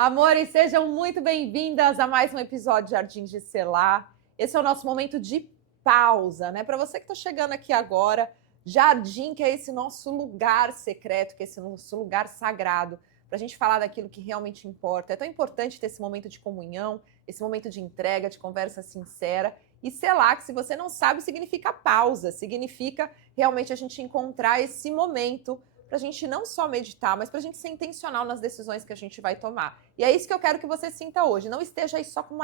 Amores, sejam muito bem-vindas a mais um episódio de Jardim de Selar. Esse é o nosso momento de pausa, né? Para você que está chegando aqui agora, Jardim, que é esse nosso lugar secreto, que é esse nosso lugar sagrado, para a gente falar daquilo que realmente importa. É tão importante ter esse momento de comunhão, esse momento de entrega, de conversa sincera. E selar, que se você não sabe, significa pausa, significa realmente a gente encontrar esse momento para a gente não só meditar, mas para a gente ser intencional nas decisões que a gente vai tomar. E é isso que eu quero que você sinta hoje. Não esteja aí só como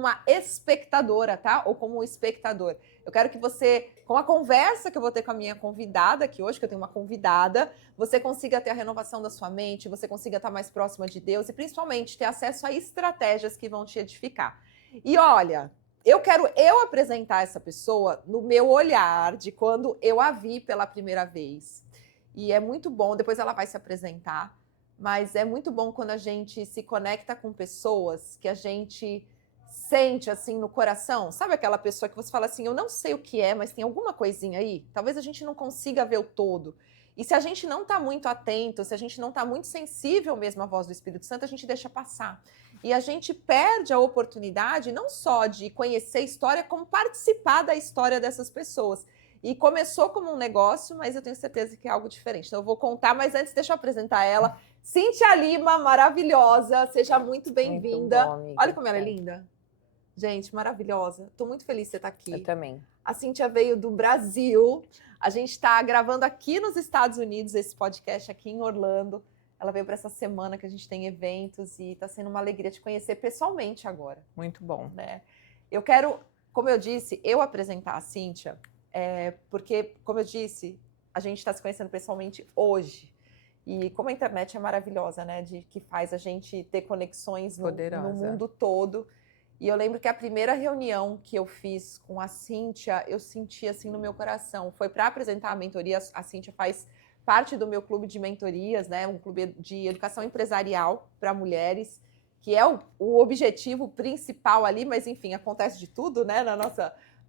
uma espectadora, tá? Ou como um espectador. Eu quero que você, com a conversa que eu vou ter com a minha convidada aqui hoje, que eu tenho uma convidada, você consiga ter a renovação da sua mente, você consiga estar mais próxima de Deus e principalmente ter acesso a estratégias que vão te edificar. E olha, eu quero apresentar essa pessoa no meu olhar de quando eu a vi pela primeira vez. E é muito bom, depois ela vai se apresentar, mas é muito bom quando a gente se conecta com pessoas que a gente sente assim no coração. Sabe aquela pessoa que você fala assim, eu não sei o que é, mas tem alguma coisinha aí? Talvez a gente não consiga ver o todo. E se a gente não está muito atento, se a gente não está muito sensível mesmo à voz do Espírito Santo, a gente deixa passar. E a gente perde a oportunidade não só de conhecer a história, como participar da história dessas pessoas. E começou como um negócio, mas eu tenho certeza que é algo diferente. Então eu vou contar, mas antes deixa eu apresentar ela. Cíntia Lima, maravilhosa, seja muito bem-vinda. Olha como ela é linda. Gente, maravilhosa. Estou muito feliz de você estar aqui. Eu também. A Cíntia veio do Brasil. A gente está gravando aqui nos Estados Unidos esse podcast aqui em Orlando. Ela veio para essa semana que a gente tem eventos e está sendo uma alegria te conhecer pessoalmente agora. Muito bom. Né? Eu quero, como eu disse, eu apresentar a Cíntia. Porque, como eu disse, a gente está se conhecendo pessoalmente hoje. E como a internet é maravilhosa, né? Que faz a gente ter conexões no mundo todo. E eu lembro que a primeira reunião que eu fiz com a Cíntia, eu senti assim no meu coração. Foi para apresentar a mentoria. A Cíntia faz parte do meu clube de mentorias, né? Um clube de educação empresarial para mulheres, que é o objetivo principal ali, mas enfim, acontece de tudo, né?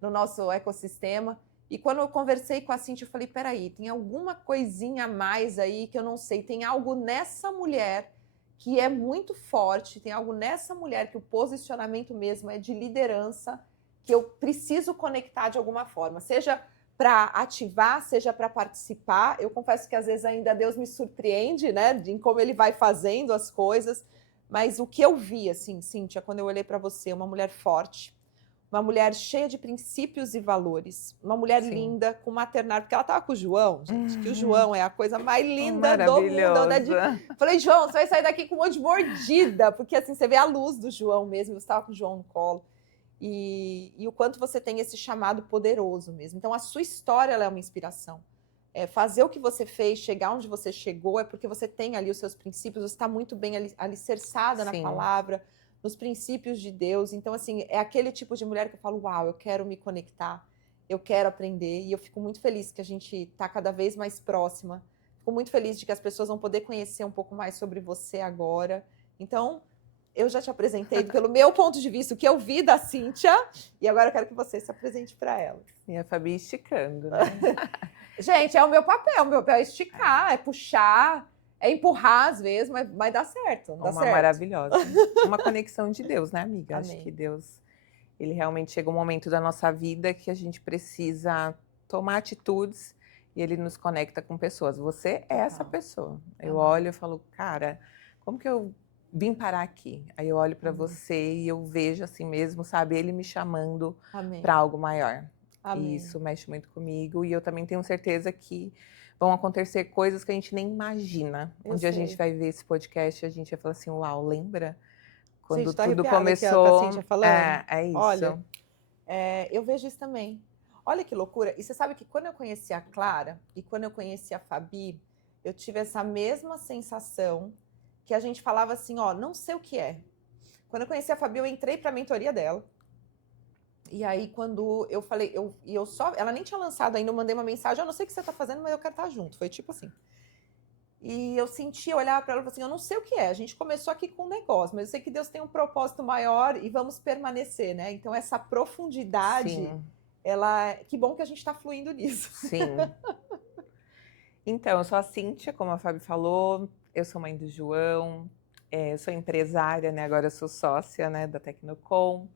No nosso ecossistema. E quando eu conversei com a Cíntia, eu falei, peraí, tem alguma coisinha a mais aí que eu não sei, tem algo nessa mulher que é muito forte, tem algo nessa mulher que o posicionamento mesmo é de liderança, que eu preciso conectar de alguma forma, seja para ativar, seja para participar. Eu confesso que às vezes ainda Deus me surpreende, né, em como ele vai fazendo as coisas, mas o que eu vi, assim, Cíntia, quando eu olhei para você, uma mulher forte, uma mulher cheia de princípios e valores, uma mulher linda, com maternário, porque ela estava com o João, gente, que o João é a coisa mais linda do mundo. Falei, João, você vai sair daqui com um monte de mordida, porque assim, você vê a luz do João mesmo, você estava com o João no colo, e o quanto você tem esse chamado poderoso mesmo. Então, a sua história ela é uma inspiração. Fazer o que você fez, chegar onde você chegou, é porque você tem ali os seus princípios, você está muito bem alicerçada na palavra, nos princípios de Deus. Então, assim, é aquele tipo de mulher que eu falo, uau, eu quero me conectar, eu quero aprender, e eu fico muito feliz que a gente está cada vez mais próxima. Fico muito feliz de que as pessoas vão poder conhecer um pouco mais sobre você agora. Então, eu já te apresentei pelo meu ponto de vista, o que eu vi da Cíntia, e agora eu quero que você se apresente para ela. E a Fabi esticando, né? Gente, é o meu papel é esticar, é puxar, é empurrar às vezes, mas vai dar certo. Dá certo. Maravilhosa. Uma conexão de Deus, né, amiga? Amém. Acho que Deus, ele realmente chega um momento da nossa vida que a gente precisa tomar atitudes e ele nos conecta com pessoas. Você é essa pessoa. Eu olho e falo, cara, como que eu vim parar aqui? Aí eu olho para você e eu vejo assim mesmo, sabe? Ele me chamando para algo maior. Amém. E isso mexe muito comigo e eu também tenho certeza que vão acontecer coisas que a gente nem imagina. Um dia a gente vai ver esse podcast e a gente vai falar assim, uau, lembra? Quando gente, tá tudo Aqui, começou. a Cíntia falando. É isso. Olha, eu vejo isso também. Olha que loucura. E você sabe que quando eu conheci a Clara e quando eu conheci a Fabi, eu tive essa mesma sensação que a gente falava assim, ó, não sei o que é. Quando eu conheci a Fabi, eu entrei para a mentoria dela. E aí, quando eu falei, ela nem tinha lançado ainda, eu mandei uma mensagem, eu não sei o que você tá fazendo, mas eu quero estar junto. Foi tipo assim. E eu senti, olhar para ela e falei assim, eu não sei o que é, a gente começou aqui com um negócio, mas eu sei que Deus tem um propósito maior e vamos permanecer, né? Então, essa profundidade, que bom que a gente está fluindo nisso. Sim. Então, eu sou a Cíntia, como a Fabi falou, eu sou mãe do João, Eu sou empresária, né? Agora eu sou sócia, né, da Tecnocom.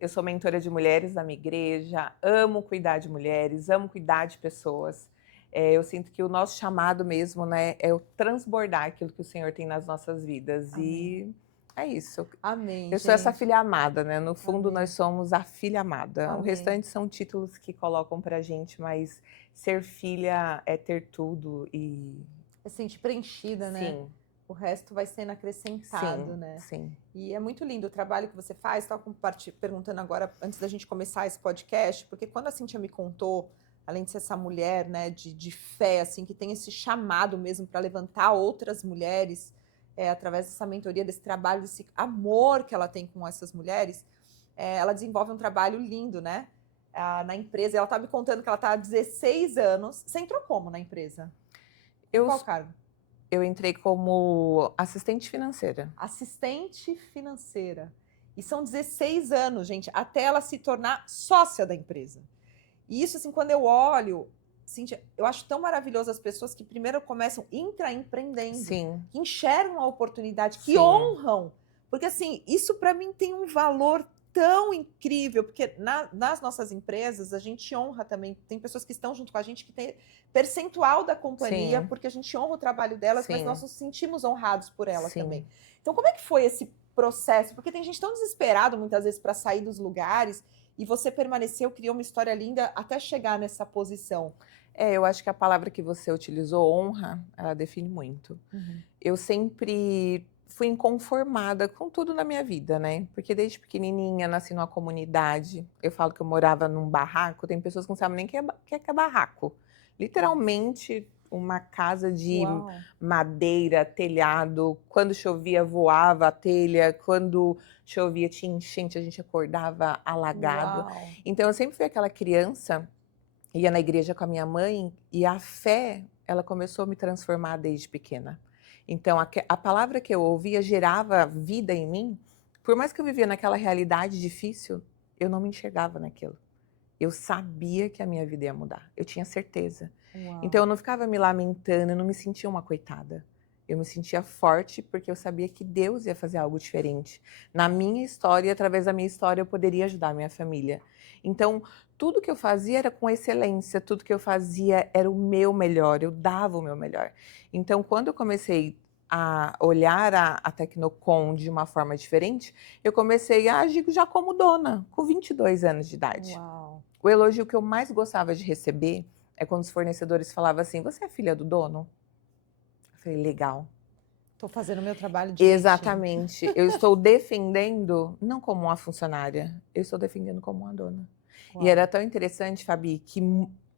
Eu sou mentora de mulheres da minha igreja, amo cuidar de mulheres, amo cuidar de pessoas. Eu sinto que o nosso chamado mesmo, né, é o transbordar aquilo que o Senhor tem nas nossas vidas. Amém. E é isso. Amém, Eu sou essa gente. filha amada, né? No fundo, Amém. nós somos a filha amada. O Amém. restante são títulos que colocam pra gente, mas ser filha é ter tudo e É sentir preenchida, né? sim, O resto vai sendo acrescentado, sim, né? sim. E é muito lindo o trabalho que você faz. Estava perguntando agora, antes da gente começar esse podcast, porque quando a Cíntia me contou, além de ser essa mulher, né, de fé, assim, que tem esse chamado mesmo para levantar outras mulheres, através dessa mentoria, desse trabalho, desse amor que ela tem com essas mulheres, ela desenvolve um trabalho lindo, né? Na empresa. Ela estava me contando que ela está há 16 anos. Você entrou como na empresa? Eu, Qual cargo? eu entrei como assistente financeira. Assistente financeira. E são 16 anos, gente, até ela se tornar sócia da empresa. E isso, assim, quando eu olho, Cíntia, eu acho tão maravilhoso as pessoas que primeiro começam intraempreendendo, Sim, que enxergam a oportunidade, que sim, honram. Porque, assim, isso para mim tem um valor tão incrível, porque nas nossas empresas a gente honra também, tem pessoas que estão junto com a gente que tem percentual da companhia, sim, porque a gente honra o trabalho delas, mas nós sim, nos sentimos honrados por elas sim. também. Então, como é que foi esse processo? Porque tem gente tão desesperada muitas vezes para sair dos lugares, e você permaneceu, criou uma história linda até chegar nessa posição. Eu acho que a palavra que você utilizou, honra, ela define muito. Eu sempre fui inconformada com tudo na minha vida, né? Porque desde pequenininha nasci numa comunidade. Eu falo que eu morava num barraco. Tem pessoas que não sabem nem o que é barraco. Literalmente uma casa de Uau. madeira, telhado. Quando chovia, voava a telha. Quando chovia, tinha enchente, a gente acordava alagado. Uau. Então eu sempre fui aquela criança, ia na igreja com a minha mãe, e a fé, ela começou a me transformar desde pequena. Então, a palavra que eu ouvia gerava vida em mim. Por mais que eu vivia naquela realidade difícil, eu não me enxergava naquilo. Eu sabia que a minha vida ia mudar. Eu tinha certeza. Uau. Então, eu não ficava me lamentando, eu não me sentia uma coitada. Eu me sentia forte porque eu sabia que Deus ia fazer algo diferente. Na minha história, e através da minha história, eu poderia ajudar a minha família. Então, tudo que eu fazia era com excelência, tudo que eu fazia era o meu melhor, eu dava o meu melhor. Então, quando eu comecei a olhar a Tecnocom de uma forma diferente, eu comecei a agir já como dona, com 22 anos de idade. Uau. O elogio que eu mais gostava de receber é quando os fornecedores falavam assim: você é filha do dono? Eu falei, legal. Estou fazendo o meu trabalho direitinho. Exatamente. Eu estou defendendo, não como uma funcionária, eu estou defendendo como uma dona. Uau. E era tão interessante, Fabi, que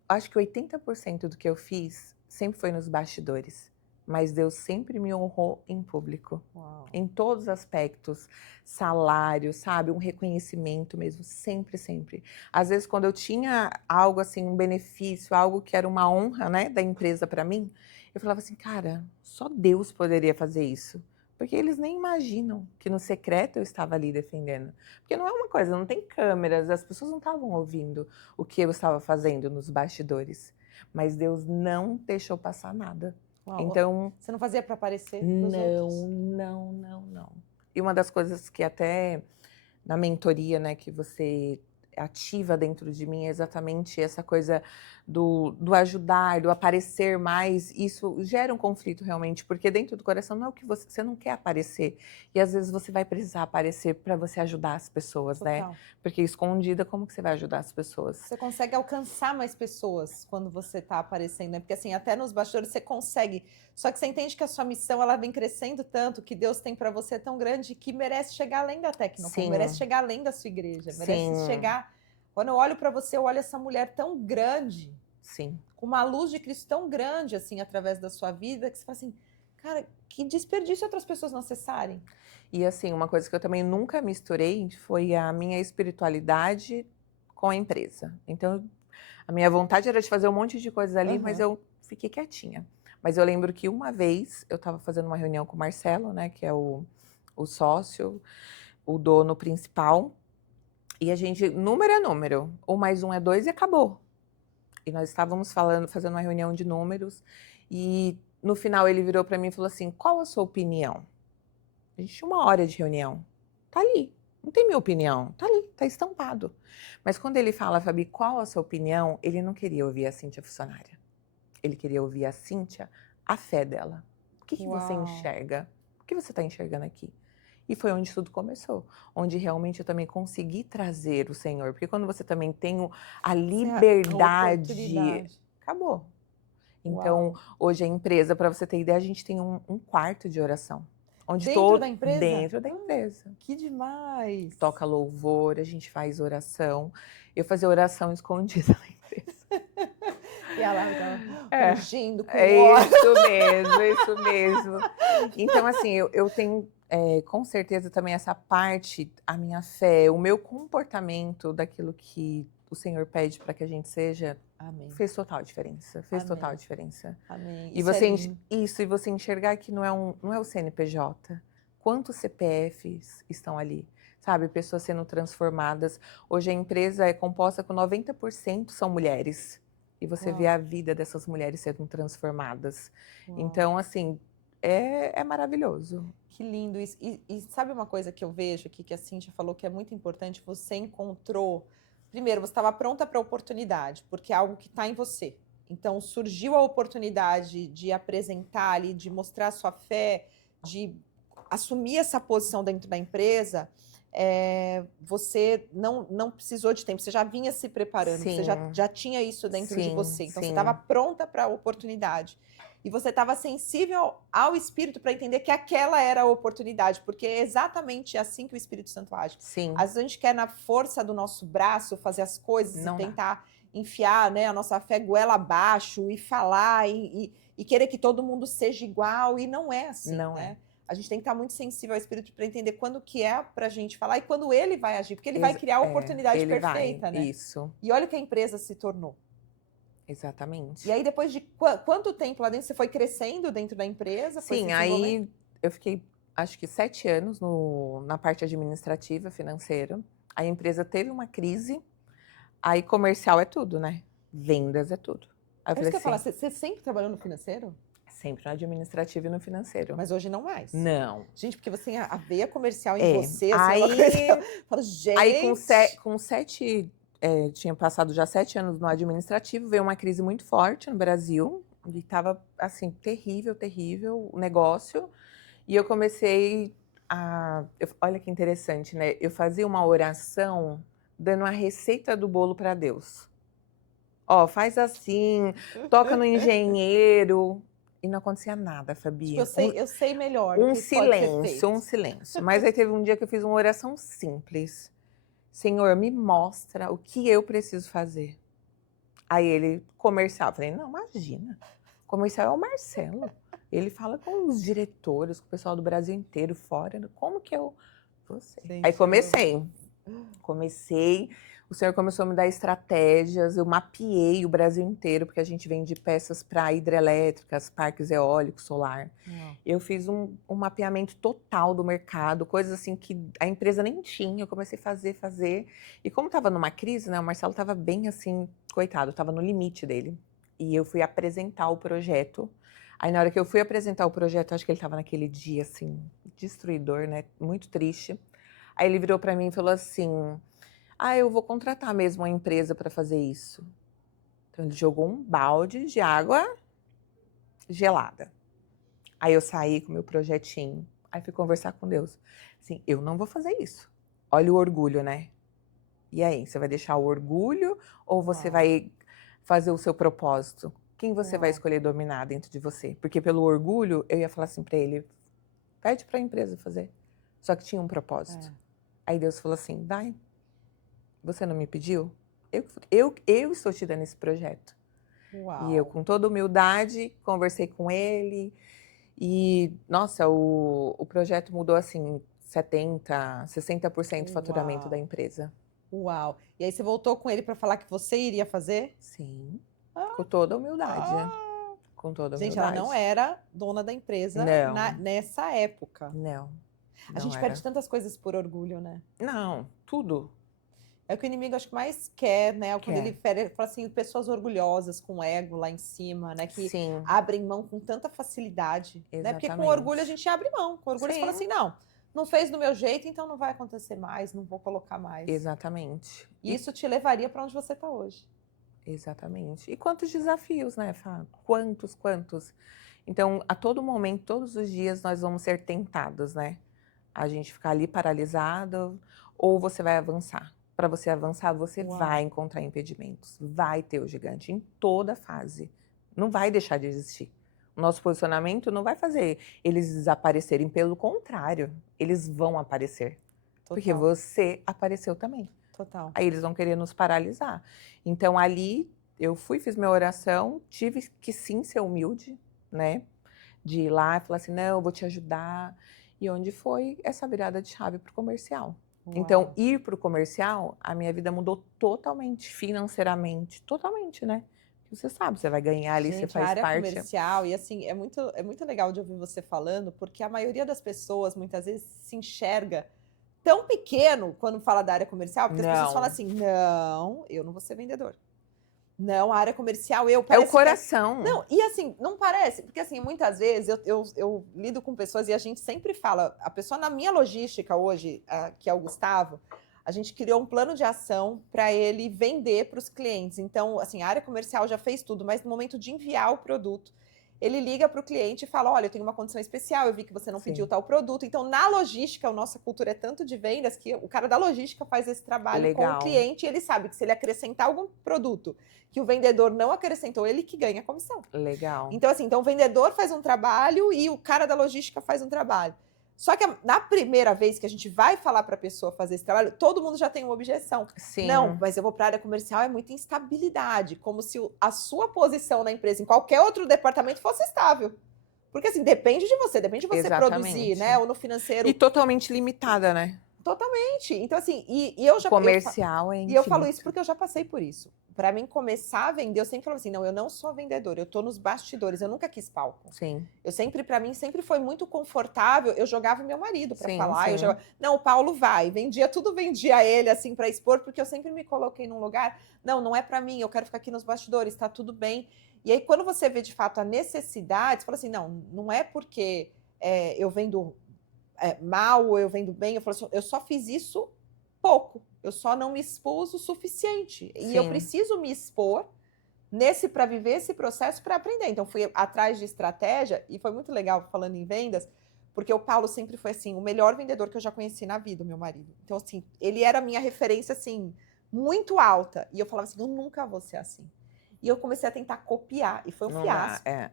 acho que 80% do que eu fiz sempre foi nos bastidores. Mas Deus sempre me honrou em público. Uau. Em todos os aspectos. Salário, sabe? Um reconhecimento mesmo. Sempre, sempre. Às vezes, quando eu tinha algo assim, um benefício, algo que era uma honra, né, da empresa para mim, eu falava assim, cara, só Deus poderia fazer isso. Porque eles nem imaginam que no secreto eu estava ali defendendo. Porque não é uma coisa, não tem câmeras, as pessoas não estavam ouvindo o que eu estava fazendo nos bastidores. Mas Deus não deixou passar nada. Uau. Então, você não fazia para aparecer pros outros? não. E uma das coisas que até na mentoria, né, que você ativa dentro de mim é exatamente essa coisa do ajudar, do aparecer mais. Isso gera um conflito realmente, porque dentro do coração não é o que você não quer aparecer. E às vezes você vai precisar aparecer para você ajudar as pessoas, né? Total. Porque escondida, como que você vai ajudar as pessoas? Você consegue alcançar mais pessoas quando você está aparecendo, né? Porque assim, até nos bastidores você consegue. Só que você entende que a sua missão ela vem crescendo tanto, que Deus tem para você é tão grande que merece chegar além da Tecnocom, Sim. merece chegar além da sua igreja, merece Sim. chegar. Quando eu olho para você, eu olho essa mulher tão grande, Sim. com uma luz de Cristo tão grande assim através da sua vida, que você fala assim, cara, que desperdício outras pessoas não acessarem. E assim, uma coisa que eu também nunca misturei foi a minha espiritualidade com a empresa. Então, a minha vontade era de fazer um monte de coisas ali, mas eu fiquei quietinha. Mas eu lembro que uma vez eu estava fazendo uma reunião com o Marcelo, né, que é o sócio, o dono principal, e a gente, número é número, 1 mais 1 é 2 e acabou. E nós estávamos fazendo uma reunião de números, e no final ele virou para mim e falou assim, qual a sua opinião? A gente tinha 1 hora de reunião. Tá ali. Não tem minha opinião. Tá ali, tá estampado. Mas quando ele fala, Fabi, qual a sua opinião? Ele não queria ouvir a Cíntia funcionária. Ele queria ouvir a Cíntia, a fé dela. O que você Uau. enxerga? O que você está enxergando aqui? E foi onde tudo começou. Onde realmente eu também consegui trazer o Senhor. Porque quando você também tem a liberdade, oportunidade. acabou. Então, Uau. hoje a empresa, para você ter ideia, a gente tem um quarto de oração. Onde Dentro da empresa? Dentro da empresa. Que demais. Toca louvor, a gente faz oração. Eu fazia oração escondida na empresa. E ela ungindo com É óleo. isso mesmo. Então, assim, eu tenho com certeza também essa parte, a minha fé, o meu comportamento daquilo que o Senhor pede para que a gente seja, Amém. fez total diferença. Fez Amém. total diferença. Amém. E você enxergar que não é o CNPJ. Quantos CPFs estão ali? Sabe, pessoas sendo transformadas. Hoje a empresa é composta com 90% são mulheres. E você vê a vida dessas mulheres sendo transformadas. Uau. Então, assim, é maravilhoso. Que lindo isso. E sabe uma coisa que eu vejo aqui, que a Cíntia falou que é muito importante? Você encontrou... Primeiro, você estava pronta para a oportunidade, porque é algo que está em você. Então, surgiu a oportunidade de apresentar ali, de mostrar a sua fé, de assumir essa posição dentro da empresa. Você não precisou de tempo, você já vinha se preparando, Sim. você já tinha isso dentro de você. Então, Sim. você estava pronta para a oportunidade. E você estava sensível ao Espírito para entender que aquela era a oportunidade, porque é exatamente assim que o Espírito Santo age. Sim. Às vezes a gente quer, na força do nosso braço, fazer as coisas Não e tentar enfiar, né, a nossa fé goela abaixo e falar e querer que todo mundo seja igual, e não é assim, Não né? é. A gente tem que estar muito sensível ao Espírito para entender quando que é para a gente falar e quando ele vai agir, porque ele vai criar a oportunidade perfeita, né? Isso. E olha o que a empresa se tornou. Exatamente. E aí, depois de quanto tempo lá dentro você foi crescendo dentro da empresa? Sim, aí eu fiquei, acho que 7 anos na parte administrativa, financeira. A empresa teve uma crise, aí comercial é tudo, né? Vendas é tudo. Aí eu falei isso que eu ia falar, assim, você sempre trabalhou no financeiro? sempre no administrativo e no financeiro. Mas hoje não mais. Não. Gente, porque você tem a veia comercial em você, assim, aí, é uma coisa que eu falo, gente... Aí com 7, tinha passado já 7 anos no administrativo, veio uma crise muito forte no Brasil, e estava, assim, terrível o negócio, e eu comecei olha que interessante, né? Eu fazia uma oração dando a receita do bolo para Deus. Ó, faz assim, toca no engenheiro, e não acontecia nada, Fabi. Tipo, eu sei melhor Um o que pode ser feito. silêncio. Mas aí teve um dia que eu fiz uma oração simples. Senhor, me mostra o que eu preciso fazer. Aí ele, comercial. Eu falei, não, imagina. Comercial é o Marcelo. Ele fala com os diretores, com o pessoal do Brasil inteiro, fora. Como que eu... Você. Aí comecei. O senhor começou a me dar estratégias, eu mapeei o Brasil inteiro, porque a gente vende peças para hidrelétricas, parques eólicos, solar. Eu fiz um mapeamento total do mercado, coisas assim que a empresa nem tinha, eu comecei a fazer. E como estava numa crise, né, o Marcelo estava bem assim, coitado, estava no limite dele. E eu fui apresentar o projeto. Aí na hora que eu fui apresentar o projeto, acho que ele estava naquele dia assim, destruidor, né, muito triste. Aí ele virou para mim e falou assim... eu vou contratar mesmo uma empresa para fazer isso. Então, ele jogou um balde de água gelada. Aí eu saí com o meu projetinho. Aí fui conversar com Deus. Assim, eu não vou fazer isso. Olha o orgulho, né? E aí, você vai deixar o orgulho ou você vai fazer o seu propósito? Quem você vai escolher dominar dentro de você? Porque pelo orgulho, eu ia falar assim para ele, pede para a empresa fazer. Só que tinha um propósito. Aí Deus falou assim, vai. Você não me pediu? Eu estou te dando esse projeto. Uau. E eu, com toda humildade, conversei com ele. E, nossa, o projeto mudou, assim, 70%, 60% do faturamento da empresa. Uau. E aí você voltou com ele para falar que você iria fazer? Sim. Com toda humildade. Com toda humildade. Gente, ela não era dona da empresa nessa época. Não. A gente perde tantas coisas por orgulho, né? Não, tudo. É o que o inimigo acho que mais quer, né? Quando ele fala assim, pessoas orgulhosas com ego lá em cima, né? Que abrem mão com tanta facilidade. Né? Porque com orgulho a gente abre mão. Com orgulho você fala assim, não, Não fez do meu jeito, então não vai acontecer mais, não vou colocar mais. Exatamente. E isso te levaria para onde você está hoje. Exatamente. E quantos desafios, né, Fá? Quantos? Então, a todo momento, todos os dias, nós vamos ser tentados, né? A gente ficar ali paralisado, ou você vai avançar. Para você avançar, você Uau. vai encontrar impedimentos, vai ter o gigante em toda fase. Não vai deixar de existir. O nosso posicionamento não vai fazer eles desaparecerem, pelo contrário, eles vão aparecer. Porque Total, você apareceu também. total. Aí eles vão querer nos paralisar. Então ali eu fiz minha oração, tive que sim ser humilde, né? De ir lá e falar assim, não, eu vou te ajudar. E onde foi essa virada de chave para o comercial. Então, Uau. ir para o comercial, a minha vida mudou totalmente, financeiramente, totalmente, né? Você sabe, você vai ganhar ali, você Gente, a faz área parte. comercial, e assim, é muito legal de ouvir você falando, porque a maioria das pessoas muitas vezes se enxerga tão pequeno quando fala da área comercial, porque as pessoas falam Não, assim: não, eu não vou ser vendedor. Não, a área comercial, é o parece que coração. Não, e assim, não parece, porque assim, muitas vezes eu lido com pessoas e a gente sempre fala, a pessoa na minha logística hoje, que é o Gustavo, a gente criou um plano de ação para ele vender para os clientes. Então, assim, a área comercial já fez tudo, mas no momento de enviar o produto, ele liga para o cliente e fala: olha, eu tenho uma condição especial, eu vi que você não pediu Sim, tal produto. Então, na logística, a nossa cultura é tanto de vendas que o cara da logística faz esse trabalho com o legal, cliente e ele sabe que se ele acrescentar algum produto que o vendedor não acrescentou, ele que ganha a comissão. legal. Então, assim, então o vendedor faz um trabalho e o cara da logística faz um trabalho. Só que na primeira vez que a gente vai falar para a pessoa fazer esse trabalho, todo mundo já tem uma objeção. Sim, Não, mas eu vou para a área comercial, é muita instabilidade, como se a sua posição na empresa, em qualquer outro departamento, fosse estável. Porque assim, depende de você produzir, né? exatamente. Ou no E financeiro, totalmente limitada, né? totalmente. Então, assim, e eu O já. comercial é E eu falo isso infinito. porque eu já passei por isso. Para mim começar a vender, eu sempre falo assim, não, eu não sou vendedora, eu tô nos bastidores, eu nunca quis palco. Sim, Eu sempre, para mim, sempre foi muito confortável, eu jogava o meu marido para sim, falar, eu sim. jogava, não, o Paulo vai, vendia tudo, vendia ele assim para expor, porque eu sempre me coloquei num lugar, não, não é para mim, eu quero ficar aqui nos bastidores, tá tudo bem. E aí quando você vê de fato a necessidade, você fala assim, não, não é porque eu vendo mal ou eu vendo bem, eu falo assim, eu só fiz isso pouco. Eu só não me expus o suficiente. E eu Sim, preciso me expor para viver esse processo para aprender. Então fui atrás de estratégia e foi muito legal falando em vendas, porque o Paulo sempre foi assim, o melhor vendedor que eu já conheci na vida, o meu marido. Então assim, ele era a minha referência assim, muito alta, e eu falava assim, eu nunca vou ser assim. E eu comecei a tentar copiar e foi um não dá. fiasco. É.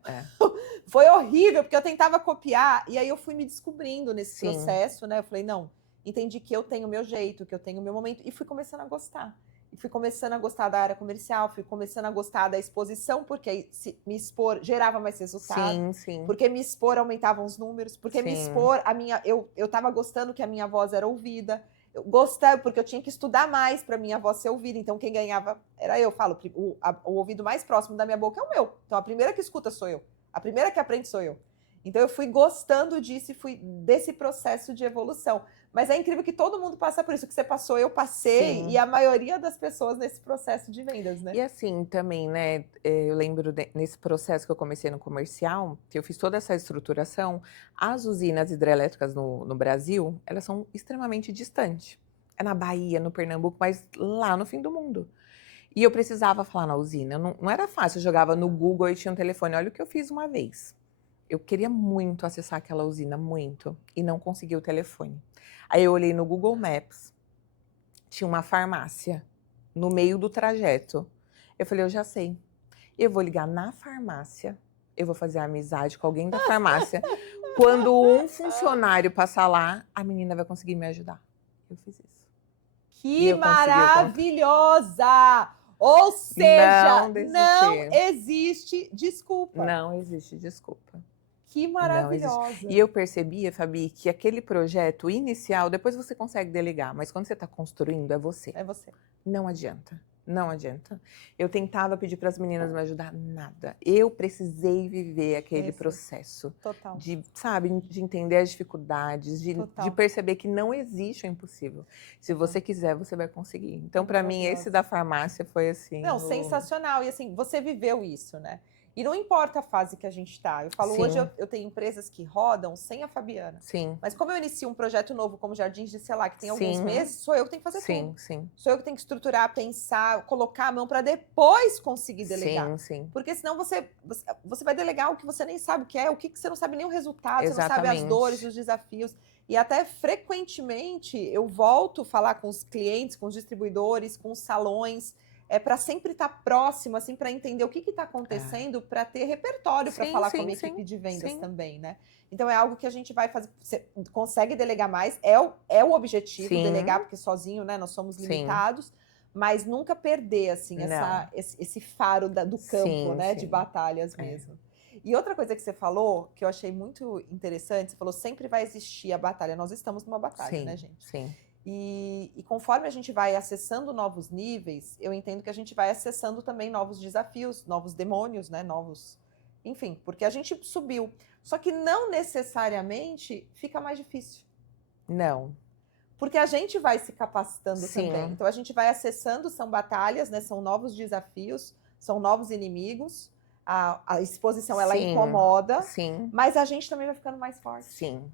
Foi horrível, porque eu tentava copiar, e aí eu fui me descobrindo nesse Sim, processo, né? Eu falei, não, entendi que eu tenho o meu jeito, que eu tenho o meu momento, e fui começando a gostar. E fui começando a gostar da área comercial, fui começando a gostar da exposição, porque aí me expor gerava mais resultado, sim, porque me expor aumentava os números, porque me sim, expor, eu tava gostando que a minha voz era ouvida, eu gostava, porque eu tinha que estudar mais para minha voz ser ouvida, então quem ganhava era eu. Falo, o ouvido mais próximo da minha boca é o meu, então a primeira que escuta sou eu. A primeira que aprende sou eu. Então eu fui gostando disso e fui desse processo de evolução. Mas é incrível que todo mundo passa por isso. O que você passou, eu passei, sim. e a maioria das pessoas nesse processo de vendas, né? E assim, também, né, eu lembro nesse processo que eu comecei no comercial, que eu fiz toda essa estruturação, as usinas hidrelétricas no Brasil, elas são extremamente distantes. É na Bahia, no Pernambuco, mas lá no fim do mundo. E eu precisava falar na usina, não era fácil, eu jogava no Google e tinha um telefone. Olha o que eu fiz uma vez. Eu queria muito acessar aquela usina, muito, e não consegui o telefone. Aí eu olhei no Google Maps, tinha uma farmácia no meio do trajeto. Eu falei, eu já sei. Eu vou ligar na farmácia, eu vou fazer amizade com alguém da farmácia. Quando um funcionário passar lá, a menina vai conseguir me ajudar. Eu fiz isso. Que eu consegui o contato. maravilhosa! Ou seja, Não não desistir. existe desculpa. Não existe desculpa. Que Não existe. maravilhosa. E eu percebia, Fabi, que aquele projeto inicial, depois você consegue delegar, mas quando você está construindo, é você. É você. Não adianta. Não adianta. Eu tentava pedir para as meninas me ajudar, nada. Eu precisei viver aquele Isso. processo. Total. De, sabe, de entender as dificuldades, de Total. perceber que não existe o impossível. Se você quiser, você vai conseguir. Então, para mim, esse Maravilhosa. da farmácia foi assim. Não, sensacional. E assim, você viveu isso, né? E não importa a fase que a gente está. Eu falo, Sim. hoje eu tenho empresas que rodam sem a Fabiana. Sim. Mas como eu inicio um projeto novo, como Jardins de Sei lá, que tem alguns Sim. meses, sou eu que tenho que fazer Sim, tudo. sim. Sou eu que tenho que estruturar, pensar, colocar a mão para depois conseguir delegar. Sim, sim. Porque senão você vai delegar o que você nem sabe o que é, o que você não sabe nem o resultado, você não sabe as Exatamente. dores, os desafios. E até frequentemente eu volto a falar com os clientes, com os distribuidores, com os salões, para sempre estar próximo, assim, para entender o que está acontecendo, para ter repertório para Sim, falar com a sim, minha sim, equipe de vendas sim. também, né? Então é algo que a gente vai fazer. Você consegue delegar mais, é o objetivo, Sim. delegar, porque sozinho, né, nós somos Sim. limitados, mas nunca perder, assim, Não. esse faro do campo, Sim, né, de sim. batalhas mesmo. E outra coisa que você falou, que eu achei muito interessante, você falou, sempre vai existir a batalha. Nós estamos numa batalha, Sim, né, gente? sim. E conforme a gente vai acessando novos níveis, eu entendo que a gente vai acessando também novos desafios, novos demônios, né? Novos. Enfim, porque a gente subiu. Só que não necessariamente fica mais difícil. Não. Porque a gente vai se capacitando Sim. também. Então a gente vai acessando, são batalhas, né? São novos desafios, são novos inimigos. A exposição, ela Sim, incomoda, sim. mas a gente também vai ficando mais forte. Sim.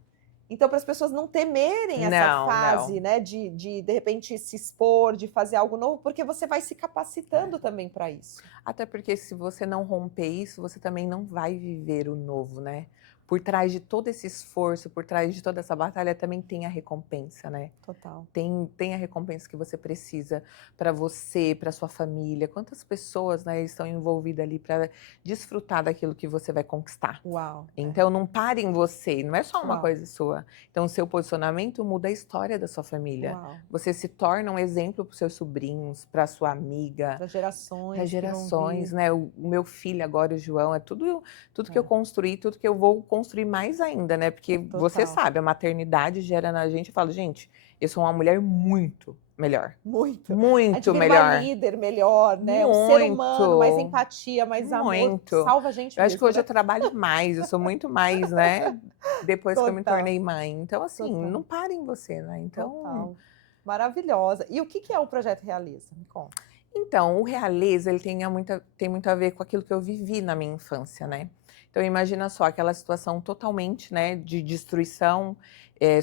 Então, para as pessoas não temerem essa fase, né, de repente se expor, de fazer algo novo, porque você vai se capacitando também para isso. Até porque se você não romper isso, você também não vai viver o novo, né? Por trás de todo esse esforço, por trás de toda essa batalha, também tem a recompensa, né? Total. Tem a recompensa que você precisa para você, para sua família. Quantas pessoas, né, estão envolvidas ali para desfrutar daquilo que você vai conquistar? Uau. Então não pare em você, não é só uma Uau. coisa sua. Então o seu posicionamento muda a história da sua família. Uau. Você se torna um exemplo para os seus sobrinhos, para sua amiga. Para gerações. Para gerações, né? O meu filho agora, o João, é tudo que eu construí, tudo que eu vou construir mais ainda, né? Porque você sabe, a maternidade gera na gente, eu falo, gente, eu sou uma mulher muito melhor. Muito. A gente Muito vira melhor. uma líder melhor, né? Um ser humano, mais empatia, mais amor. Muito. Salva a gente Eu acho que hoje mesmo, eu trabalho mais, eu sou muito mais, né? Depois que eu me Total. tornei mãe. Então, assim, Total. não pare em você, né? Então, Total. Maravilhosa. E o que é o Projeto Realiza? Me conta. Então, o Realeza, ele tem muito a ver com aquilo que eu vivi na minha infância, né? Então, imagina só, aquela situação totalmente, né, de destruição.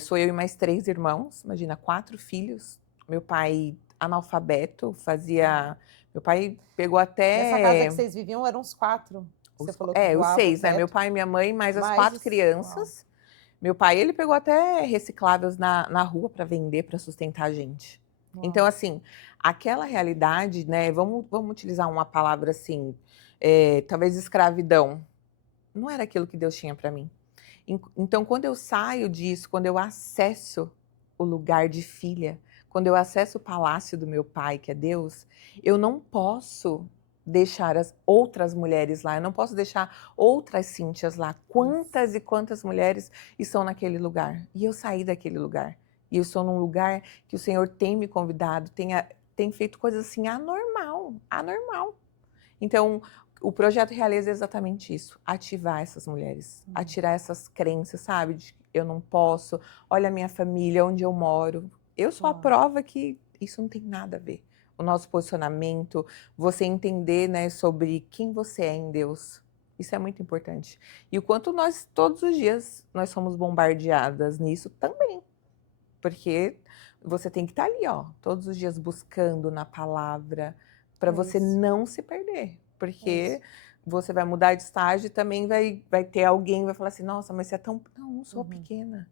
Sou eu e mais 3 irmãos, imagina, 4 filhos. Meu pai analfabeto, Meu pai pegou até... Nessa casa que vocês viviam, eram uns 4. Você falou que os voava 6, o né? Meu teto. pai e minha mãe, mais as Mais 4 os- crianças. Meu pai, ele pegou até recicláveis na rua para vender, para sustentar a gente. Uau. Então, assim, aquela realidade, né? Vamos utilizar uma palavra assim, talvez escravidão. Não era aquilo que Deus tinha para mim. Então, quando eu saio disso, quando eu acesso o lugar de filha, quando eu acesso o palácio do meu pai, que é Deus, eu não posso deixar as outras mulheres lá, eu não posso deixar outras Cíntias lá. Quantas e quantas mulheres estão naquele lugar? E eu saí daquele lugar. E eu estou num lugar que o Senhor tem me convidado, tem feito coisas assim anormal. Então, o projeto Realiza exatamente isso, ativar essas mulheres, atirar essas crenças, sabe? De que eu não posso, olha a minha família, onde eu moro. Eu sou a prova que isso não tem nada a ver. O nosso posicionamento, você entender, né, sobre quem você é em Deus. Isso é muito importante. E o quanto nós, todos os dias, nós somos bombardeadas nisso também. Porque você tem que estar ali, ó, todos os dias buscando na palavra, para você não se perder. Porque você vai mudar de estágio e também vai ter alguém que vai falar assim, nossa, mas você é tão... Não sou pequena.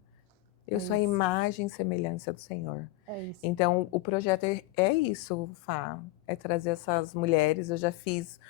Eu sou a imagem e semelhança do Senhor. É isso. Então, o projeto é isso, Fá. É trazer essas mulheres. Eu já fiz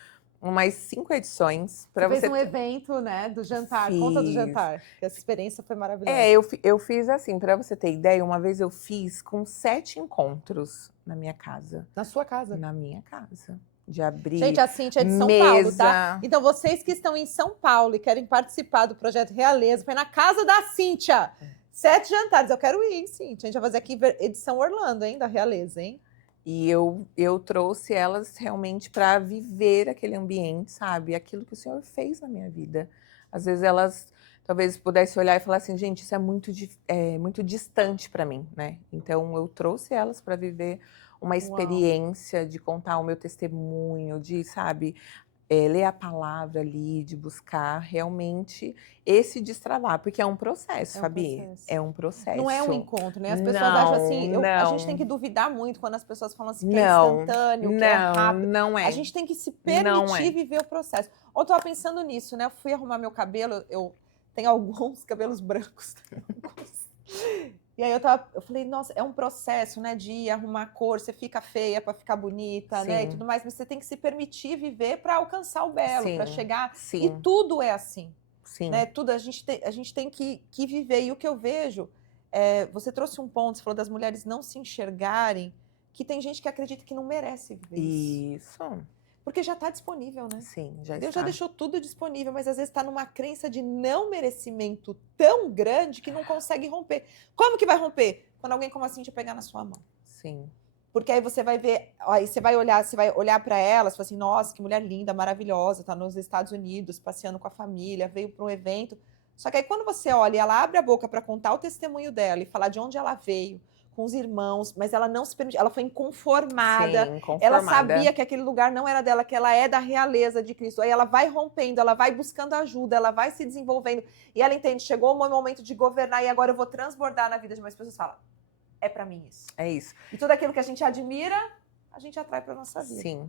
umas 5 edições. Você fez um evento, né, do jantar. Conta do jantar, que essa experiência foi maravilhosa. Eu fiz assim, para você ter ideia, uma vez eu fiz com 7 encontros na minha casa. Na sua casa? Na minha casa. De abrir Gente, a Cíntia é de São Paulo, tá? Então, vocês que estão em São Paulo e querem participar do Projeto Realeza, foi na casa da Cíntia. 7 jantares. Eu quero ir, hein, Cíntia? A gente vai fazer aqui edição Orlando, hein, da Realeza, hein? E eu trouxe elas realmente para viver aquele ambiente, sabe? Aquilo que o Senhor fez na minha vida. Às vezes elas talvez pudessem olhar e falar assim, gente, isso é muito distante para mim, né? Então eu trouxe elas para viver uma experiência de contar o meu testemunho, de, sabe, ler a palavra ali, de buscar realmente esse destravar, porque é um processo, É um Fabi. processo. É um processo. Não é um encontro, né? As pessoas acham assim, a gente tem que duvidar muito quando as pessoas falam assim que é instantâneo, que é rápido. Não é. A gente tem que se Não permitir é. viver o processo. Eu tava pensando nisso, né? Eu fui arrumar meu cabelo, eu tenho alguns cabelos brancos. E aí eu falei, nossa, é um processo, né? De ir arrumar cor, você fica feia para ficar bonita, né? E Sim. tudo mais, mas você tem que se permitir viver para alcançar o belo, para Sim, chegar. E sim, tudo é assim. sim. Né? Tudo a gente tem que viver. E o que eu vejo, você trouxe um ponto, você falou das mulheres não se enxergarem, que tem gente que acredita que não merece viver isso. Isso. Porque já está disponível, né? Sim, já Deus está. já deixou tudo disponível, mas às vezes está numa crença de não merecimento tão grande que não consegue romper. Como que vai romper? Quando alguém como a Cíntia pegar na sua mão. Sim. Porque aí você vai ver, aí você vai olhar para ela, você fala assim, nossa, que mulher linda, maravilhosa, tá nos Estados Unidos, passeando com a família, veio para um evento. Só que aí quando você olha e ela abre a boca para contar o testemunho dela e falar de onde ela veio, com os irmãos, mas ela não se permite, ela foi inconformada, Sim, inconformada. ela sabia que aquele lugar não era dela, que ela é da realeza de Cristo. Aí ela vai rompendo, ela vai buscando ajuda, ela vai se desenvolvendo e ela entende, chegou o momento de governar e agora eu vou transbordar na vida de mais pessoas. Fala, é para mim isso. É isso. E tudo aquilo que a gente admira, a gente atrai para nossa vida. Sim.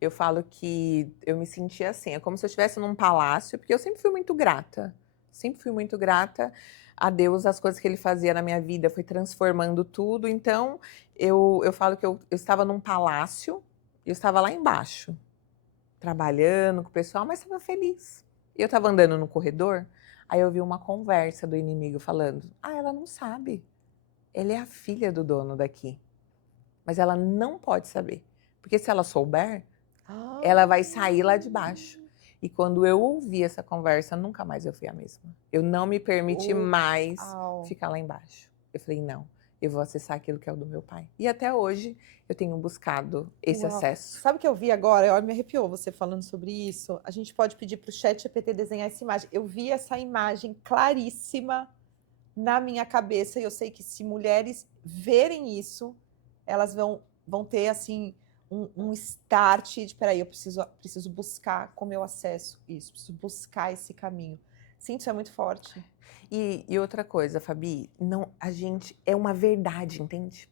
Eu falo que eu me sentia assim, é como se eu estivesse num palácio, porque eu sempre fui muito grata. Sempre fui muito grata a Deus, as coisas que Ele fazia na minha vida, foi transformando tudo. Então, eu falo que eu estava num palácio, eu estava lá embaixo, trabalhando com o pessoal, mas estava feliz. E eu estava andando no corredor, aí eu vi uma conversa do inimigo falando, ela não sabe. Ela é a filha do dono daqui. Mas ela não pode saber. Porque se ela souber, ela vai sair lá de baixo. E quando eu ouvi essa conversa, nunca mais eu fui a mesma. Eu não me permiti mais ficar lá embaixo. Eu falei, não, eu vou acessar aquilo que é o do meu pai. E até hoje eu tenho buscado esse acesso. Sabe o que eu vi agora? Me arrepiou você falando sobre isso. A gente pode pedir para o ChatGPT desenhar essa imagem. Eu vi essa imagem claríssima na minha cabeça e eu sei que se mulheres verem isso, elas vão ter assim um start de peraí, eu preciso buscar como eu acesso isso, preciso buscar esse caminho. Sim, isso é muito forte. E outra coisa, Fabi, não, a gente é uma verdade, entende?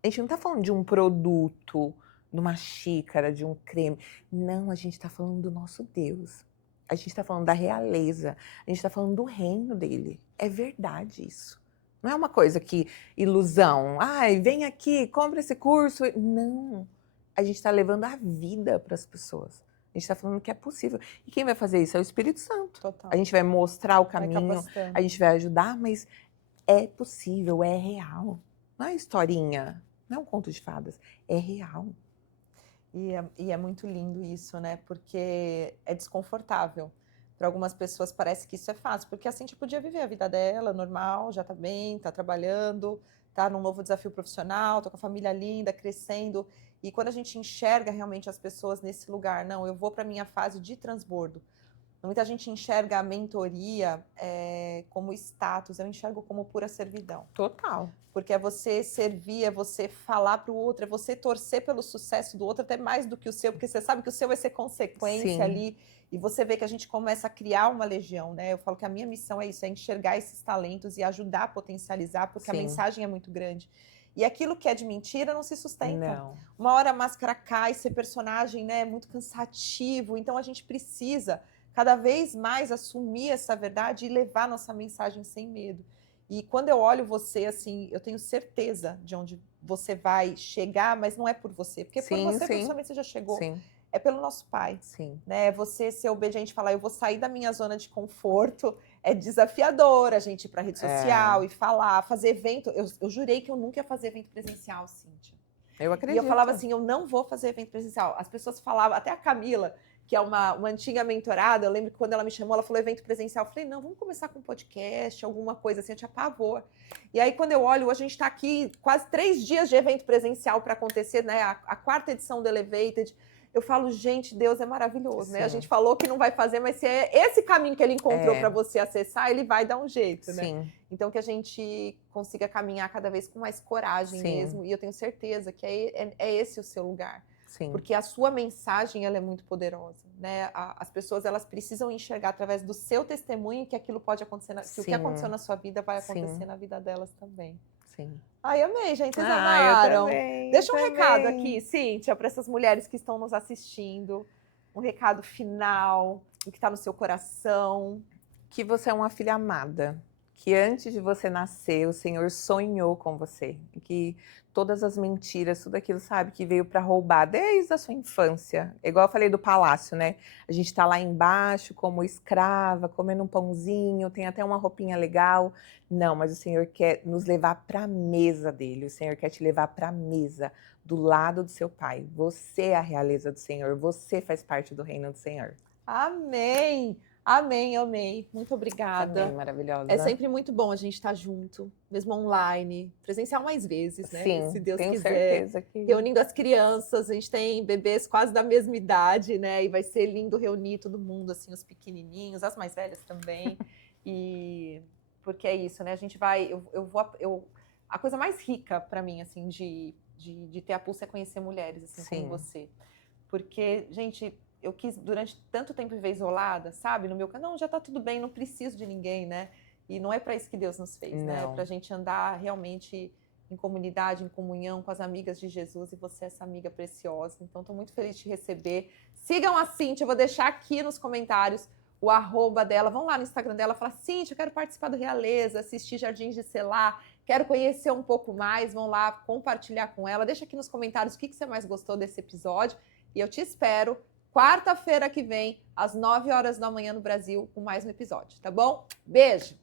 A gente não tá falando de um produto, de uma xícara, de um creme. Não, a gente tá falando do nosso Deus. A gente tá falando da realeza. A gente tá falando do reino dele. É verdade isso. Não é uma coisa que ilusão. Ai, vem aqui, compra esse curso. Não. A gente tá levando a vida para as pessoas. A gente tá falando que é possível. E quem vai fazer isso é o Espírito Santo. Total. A gente vai mostrar o caminho, a gente vai ajudar, mas é possível, é real. Não é historinha, não é um conto de fadas, é real. E é muito lindo isso, né? Porque é desconfortável. Para algumas pessoas parece que isso é fácil, porque a Cíntia podia viver a vida dela, normal, já tá bem, tá trabalhando, tá num novo desafio profissional, tá com a família linda, crescendo. E quando a gente enxerga realmente as pessoas nesse lugar, não, eu vou para minha fase de transbordo. Muita gente enxerga a mentoria como status, eu enxergo como pura servidão. Total. Porque é você servir, é você falar para o outro, é você torcer pelo sucesso do outro, até mais do que o seu, porque você sabe que o seu vai ser consequência Sim. ali, e você vê que a gente começa a criar uma legião, né? Eu falo que a minha missão é isso, é enxergar esses talentos e ajudar a potencializar, porque Sim. a mensagem é muito grande. E aquilo que é de mentira não se sustenta. Não. Uma hora a máscara cai, ser personagem, né, é muito cansativo, então a gente precisa cada vez mais assumir essa verdade e levar nossa mensagem sem medo. E quando eu olho você, assim, eu tenho certeza de onde você vai chegar, mas não é por você. Porque Sim, por você, sim. profissionalmente, você já chegou. Sim. É pelo nosso pai. Sim. Né? Você ser obediente e falar, eu vou sair da minha zona de conforto. É desafiador a gente ir para a rede social e falar, fazer evento. Eu jurei que eu nunca ia fazer evento presencial, Cíntia. Eu acredito. E eu falava assim, eu não vou fazer evento presencial. As pessoas falavam, até a Camila, que é uma antiga mentorada, eu lembro que quando ela me chamou, ela falou evento presencial. Eu falei, não, vamos começar com um podcast, alguma coisa assim, eu tinha pavor. E aí, quando eu olho, a gente está aqui quase 3 dias de evento presencial para acontecer, né? A 4ª edição do Elevated. Eu falo, gente, Deus é maravilhoso, né? A gente falou que não vai fazer, mas se é esse caminho que ele encontrou para você acessar, ele vai dar um jeito, né? Sim. Então, que a gente consiga caminhar cada vez com mais coragem mesmo. E eu tenho certeza que é esse o seu lugar. Sim. Porque a sua mensagem, ela é muito poderosa, né? As pessoas, elas precisam enxergar através do seu testemunho que aquilo pode acontecer, que o que aconteceu na sua vida vai acontecer na vida delas também. Sim. Ai, amei, gente, vocês Eu amaram. também. Deixa eu um recado também. aqui, Cíntia, para essas mulheres que estão nos assistindo. Um recado final, o que está no seu coração. Que você é uma filha amada, que antes de você nascer, o Senhor sonhou com você, e que todas as mentiras, tudo aquilo, sabe, que veio para roubar desde a sua infância, igual eu falei do palácio, né? A gente tá lá embaixo como escrava, comendo um pãozinho, tem até uma roupinha legal. Não, mas o Senhor quer nos levar para a mesa dele, o Senhor quer te levar para a mesa do lado do seu pai. Você é a realeza do Senhor, você faz parte do reino do Senhor. Amém! Amém, amei. Muito obrigada. Também maravilhosa. É sempre muito bom a gente estar junto, mesmo online, presencial mais vezes, né? Sim, se Deus tenho quiser. certeza que... Reunindo as crianças, a gente tem bebês quase da mesma idade, né? E vai ser lindo reunir todo mundo, assim, os pequenininhos, as mais velhas também. E porque é isso, né? A gente vai, a coisa mais rica para mim, assim, de ter a Pulse é conhecer mulheres, assim, como você. Porque, gente, eu quis, durante tanto tempo, viver isolada, sabe? No meu canal, não, já tá tudo bem, não preciso de ninguém, né? E não é para isso que Deus nos fez, né? É pra gente andar realmente em comunidade, em comunhão com as amigas de Jesus, e você é essa amiga preciosa. Então, tô muito feliz de te receber. Sigam a Cíntia, eu vou deixar aqui nos comentários o @ dela. Vão lá no Instagram dela, fala: Cíntia, eu quero participar do Realeza, assistir Jardins de Selá, quero conhecer um pouco mais. Vão lá compartilhar com ela. Deixa aqui nos comentários o que você mais gostou desse episódio. E eu te espero quarta-feira que vem, às 9 horas da manhã no Brasil, com mais um episódio, tá bom? Beijo!